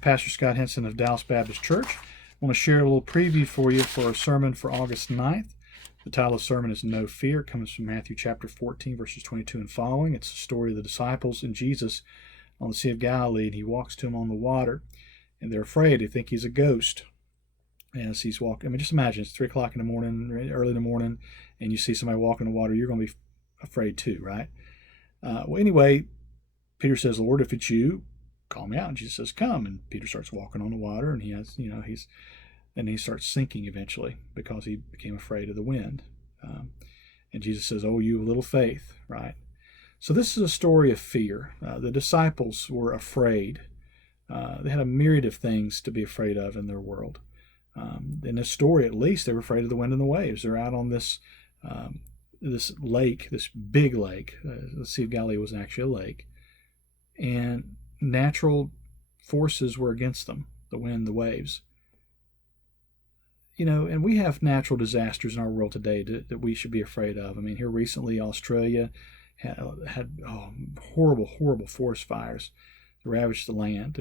Pastor Scott Henson of Dallas Baptist Church. I want to share a little preview for you for our sermon for August 9th. The title of the sermon is No Fear. It comes from Matthew chapter 14, verses 22 and following. It's the story of the disciples and Jesus on the Sea of Galilee, and he walks to them on the water, and they're afraid. They think he's a ghost as he's walking. I mean, just imagine it's 3 o'clock in the morning, early in the morning, and you see somebody walking in the water. You're going to be afraid too, right? Well, anyway, Peter says, Lord, if it's you, call me out. And Jesus says, come. And Peter starts walking on the water, and he starts sinking eventually because he became afraid of the wind. And Jesus says, oh, you little faith, right? So this is a story of fear. The disciples were afraid. They had a myriad of things to be afraid of in their world. In this story, at least, they were afraid of the wind and the waves. They're out on this lake, this big lake. The Sea of Galilee was actually a lake. And natural forces were against them, the wind, the waves. And we have natural disasters in our world today that we should be afraid of. I mean, here recently, Australia had horrible, horrible forest fires that ravaged the land.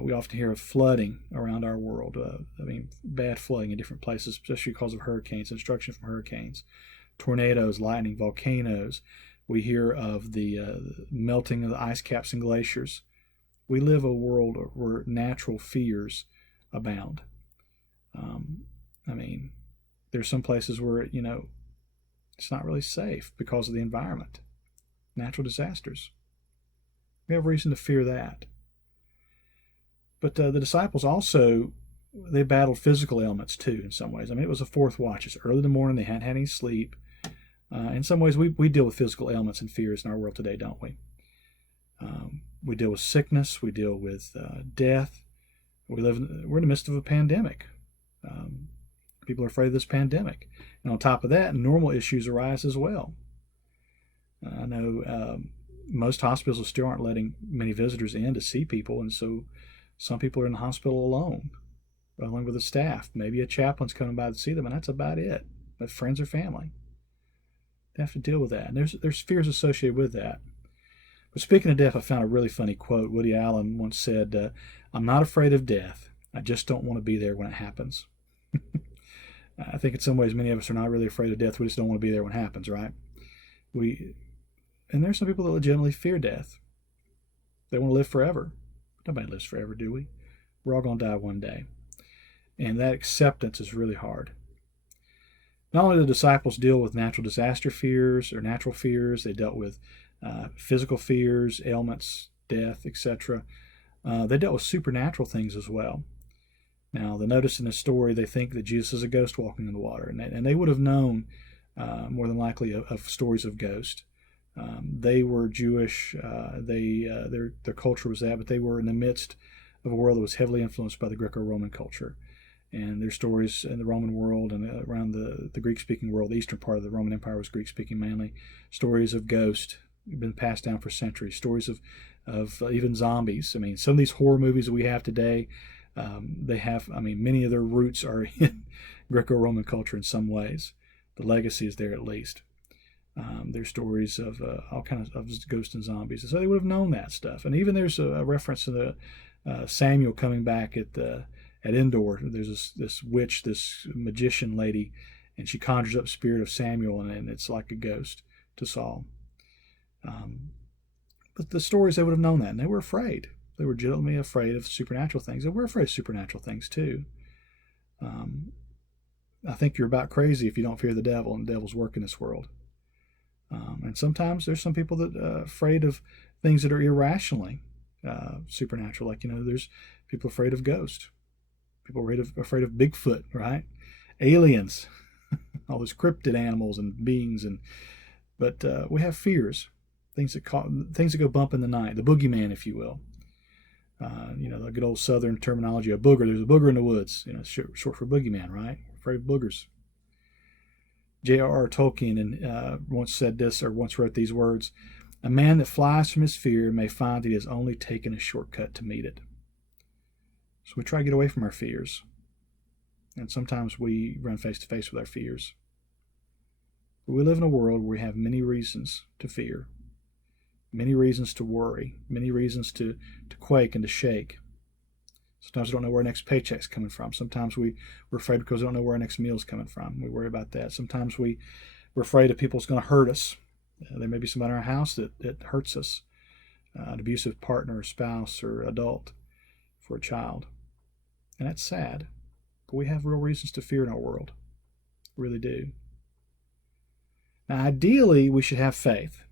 We often hear of flooding around our world. Bad flooding in different places, especially because of hurricanes, destruction from hurricanes, tornadoes, lightning, volcanoes. We hear of the melting of the ice caps and glaciers. We live a world where natural fears abound. There's some places where, it's not really safe because of the environment. Natural disasters. We have reason to fear that. But the disciples also, they battled physical ailments too in some ways. It was a fourth watch. It's early in the morning. They hadn't had any sleep. In some ways, we deal with physical ailments and fears in our world today, don't we? We deal with sickness. We deal with death. We're in the midst of a pandemic. People are afraid of this pandemic. And on top of that, normal issues arise as well. I know most hospitals still aren't letting many visitors in to see people, and so some people are in the hospital alone with the staff. Maybe a chaplain's coming by to see them, and that's about it. But friends or family. They have to deal with that. And there's fears associated with that. But speaking of death, I found a really funny quote. Woody Allen once said, I'm not afraid of death. I just don't want to be there when it happens. I think in some ways many of us are not really afraid of death. We just don't want to be there when it happens, right? And there's some people that legitimately fear death. They want to live forever. Nobody lives forever, do we? We're all going to die one day. And that acceptance is really hard. Not only did the disciples deal with natural disaster fears or natural fears, they dealt with physical fears, ailments, death, etc. They dealt with supernatural things as well. Now, they notice in this story, they think that Jesus is a ghost walking in the water, and they would have known more than likely of stories of ghosts. They were Jewish. Their culture was that, but they were in the midst of a world that was heavily influenced by the Greco-Roman culture. And there's stories in the Roman world and around the Greek-speaking world. The eastern part of the Roman Empire was Greek-speaking mainly. Stories of ghosts have been passed down for centuries. Stories of even zombies. Some of these horror movies that we have today, many of their roots are in Greco-Roman culture in some ways. The legacy is there at least. There's stories of all kinds of ghosts and zombies. And so they would have known that stuff. And even there's a reference to the Samuel coming back at Endor. There's this witch, this magician lady, and she conjures up the spirit of Samuel, and it's like a ghost to Saul. But the stories, they would have known that, and they were afraid. They were legitimately afraid of supernatural things, and we're afraid of supernatural things too. I think you're about crazy if you don't fear the devil and the devil's work in this world. And sometimes there's some people that are afraid of things that are irrationally supernatural. Like, there's people afraid of ghosts. People are afraid of Bigfoot, right? Aliens, all those cryptid animals and beings, but we have fears, things that go bump in the night, the boogeyman, if you will. The good old Southern terminology, a booger. There's a booger in the woods. Short for boogeyman, right? Afraid of boogers. J.R.R. Tolkien once wrote these words: "A man that flies from his fear may find that he has only taken a shortcut to meet it." So we try to get away from our fears. And sometimes we run face to face with our fears. But we live in a world where we have many reasons to fear, many reasons to worry, many reasons to quake and to shake. Sometimes we don't know where our next paycheck's coming from. Sometimes we're afraid because we don't know where our next meal's coming from. We worry about that. Sometimes we're afraid that people's going to hurt us. There may be somebody in our house that hurts us, an abusive partner or spouse or adult for a child. And that's sad. But we have real reasons to fear in our world. We really do. Now, ideally, we should have faith.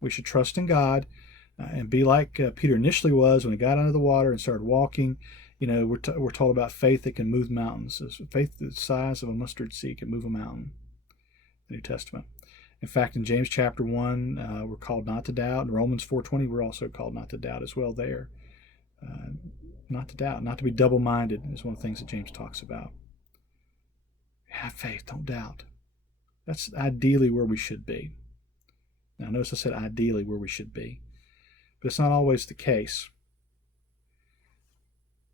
We should trust in God and be like Peter initially was when he got under the water and started walking. We're told about faith that can move mountains. Faith the size of a mustard seed can move a mountain. The New Testament. In fact, in James chapter 1, we're called not to doubt. In Romans 4:20, we're also called not to doubt as well there. Not to doubt, not to be double-minded is one of the things that James talks about. Have faith, don't doubt. That's ideally where we should be. Now, notice I said ideally where we should be. But it's not always the case.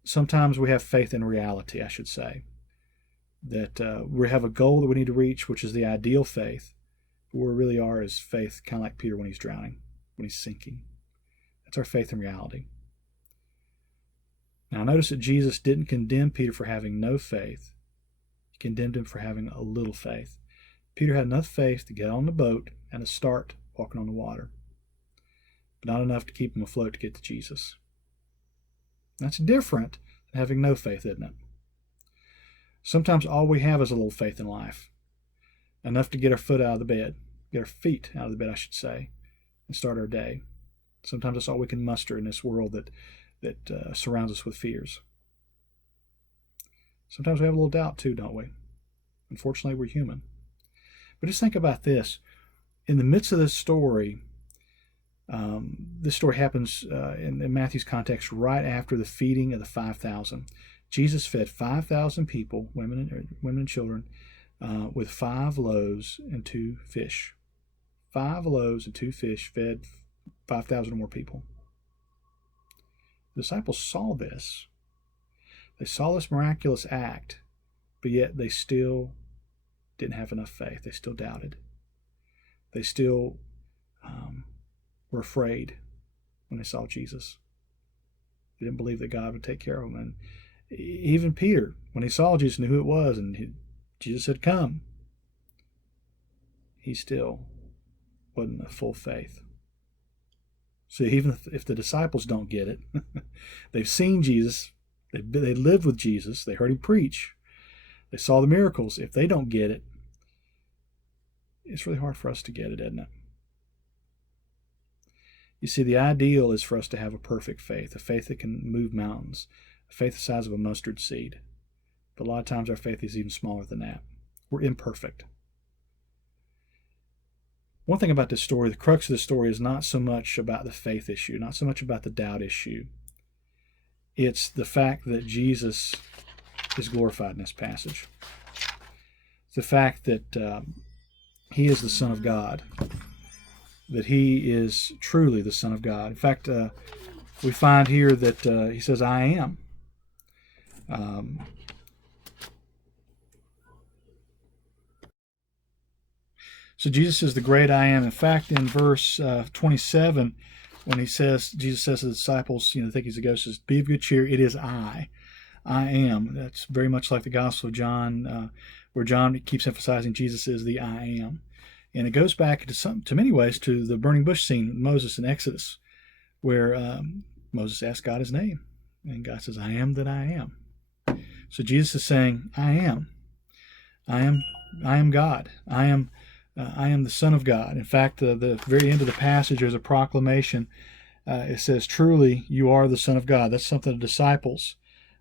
Sometimes we have faith in reality, I should say. That we have a goal that we need to reach, which is the ideal faith. But where we really are is faith, kind of like Peter when he's drowning, when he's sinking. That's our faith in reality. Now, notice that Jesus didn't condemn Peter for having no faith. He condemned him for having a little faith. Peter had enough faith to get on the boat and to start walking on the water, but not enough to keep him afloat to get to Jesus. That's different than having no faith, isn't it? Sometimes all we have is a little faith in life, enough to get our foot out of the bed, get our feet out of the bed, I should say, and start our day. Sometimes that's all we can muster in this world that surrounds us with fears. Sometimes we have a little doubt too, don't we? Unfortunately, we're human. But just think about this. In the midst of this story happens in Matthew's context right after the feeding of the 5,000. Jesus fed 5,000 people, women and children, with 5 loaves and 2 fish. 5 loaves and 2 fish fed 5,000 or more people. The disciples saw this. They saw this miraculous act, but yet they still didn't have enough faith. They still doubted. They still were afraid when they saw Jesus. They didn't believe that God would take care of them. And even Peter, when he saw Jesus, knew who it was, and Jesus said, "Come." He still wasn't a full faith. So even if the disciples don't get it, they've seen Jesus, they lived with Jesus, they heard him preach, they saw the miracles. If they don't get it, it's really hard for us to get it, isn't it? You see, the ideal is for us to have a perfect faith, a faith that can move mountains, a faith the size of a mustard seed. But a lot of times our faith is even smaller than that. We're imperfect. One thing about this story, the crux of the story is not so much about the faith issue, not so much about the doubt issue. It's the fact that Jesus is glorified in this passage. It's the fact that he is the Son of God, that he is truly the Son of God. In fact, we find here that he says, "I am." So Jesus is the great I am. In fact, in verse 27, when Jesus says to the disciples, think he's a ghost, says, "Be of good cheer, it is I am." That's very much like the Gospel of John, where John keeps emphasizing Jesus is the I am. And it goes back to many ways to the burning bush scene with Moses in Exodus, where Moses asked God his name, and God says, "I am that I am." So Jesus is saying, "I am. I am God. I am the Son of God." In fact, the very end of the passage, there's a proclamation. It says, "Truly, you are the Son of God." That's something the disciples,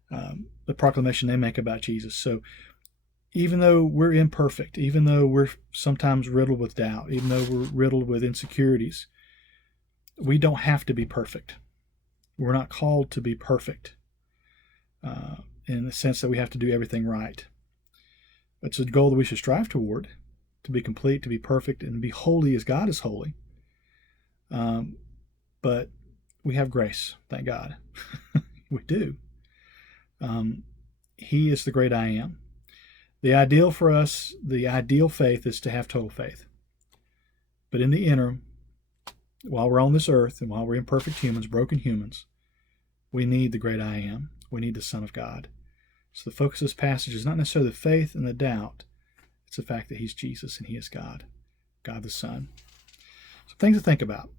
the proclamation they make about Jesus. So even though we're imperfect, even though we're sometimes riddled with doubt, even though we're riddled with insecurities, we don't have to be perfect. We're not called to be perfect in the sense that we have to do everything right. It's a goal that we should strive toward, to be complete, to be perfect, and be holy as God is holy. But we have grace, thank God. We do. He is the great I am. The ideal for us, the ideal faith is to have total faith. But in the interim, while we're on this earth and while we're imperfect humans, broken humans, we need the great I am. We need the Son of God. So the focus of this passage is not necessarily the faith and the doubt. It's the fact that he's Jesus and he is God, God the Son. So things to think about.